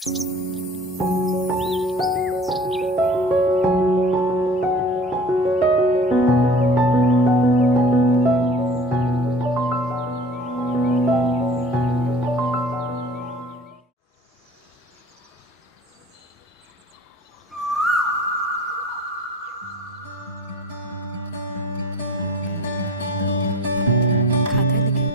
খাতায় লিখে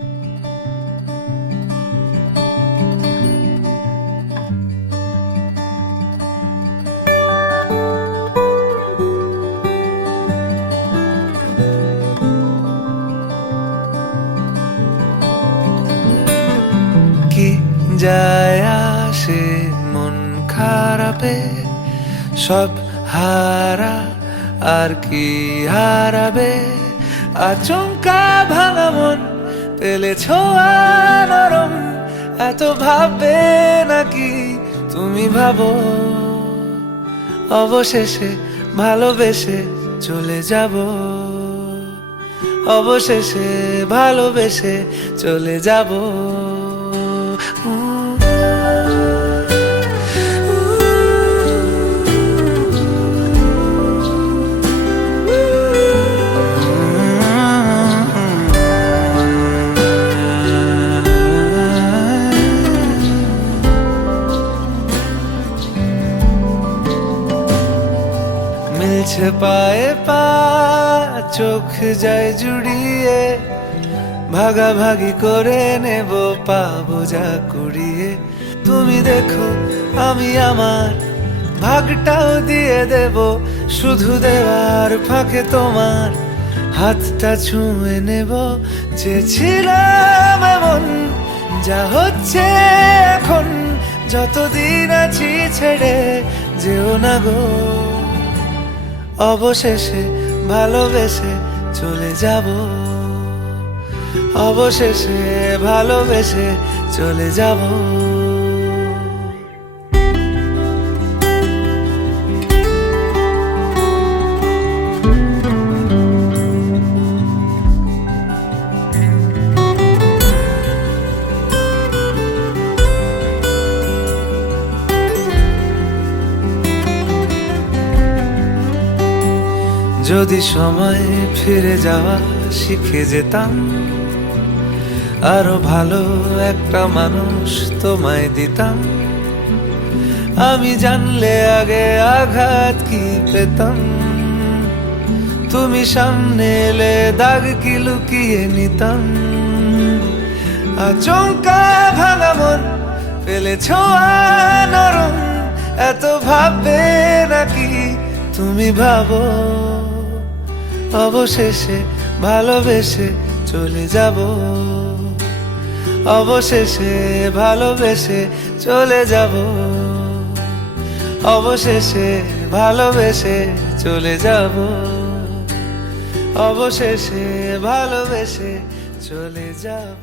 কি যায় আসে মন খারাপে, সব হারা আর কি হারাবে। আচমকা ভাঙা মন পেলে ছোঁয়া নরম, এত ভাববে নাকি তুমি ভাবো। অবশেষে ভালোবেসে চলে যাব, অবশেষে ভালোবেসে চলে যাব। মিলছে পায়ে পা, চোখ যায় জুড়িয়ে, ভাগাভাগি করে নেব পাবো যা কুড়িয়ে। তুমি দেখো আমি আমার ভাগটাও দিয়ে দেব, শুধু দেওয়ার ফাঁকে তোমার হাতটা ছুঁয়ে নেব। চেয়েছিলাম এমন, যা হচ্ছে এখন, যতদিন আছি ছেড়ে যেও না গো। অবশেষে ভালোবেসে চলে যাব, অবশেষে ভালোবেসে চলে যাব। যদি সময় ফিরে যাওয়া শিখে যেতাম, আরো ভালো একটা মানুষ তোমায় দিতাম। আমি জানলে আগে আঘাত কি পেতাম, তুমি সামনে এলে দাগ কি লুকিয়ে নিতাম। আচমকা ভাঙা মন পেলে ছোঁয়া নরম, এত ভাববে নাকি তুমি ভাবো। অবশেষে ভালোবেসে চলে যাব, অবশেষে ভালোবেসে চলে যাব, অবশেষে ভালোবেসে চলে যাব, অবশেষে ভালোবেসে চলে যাব।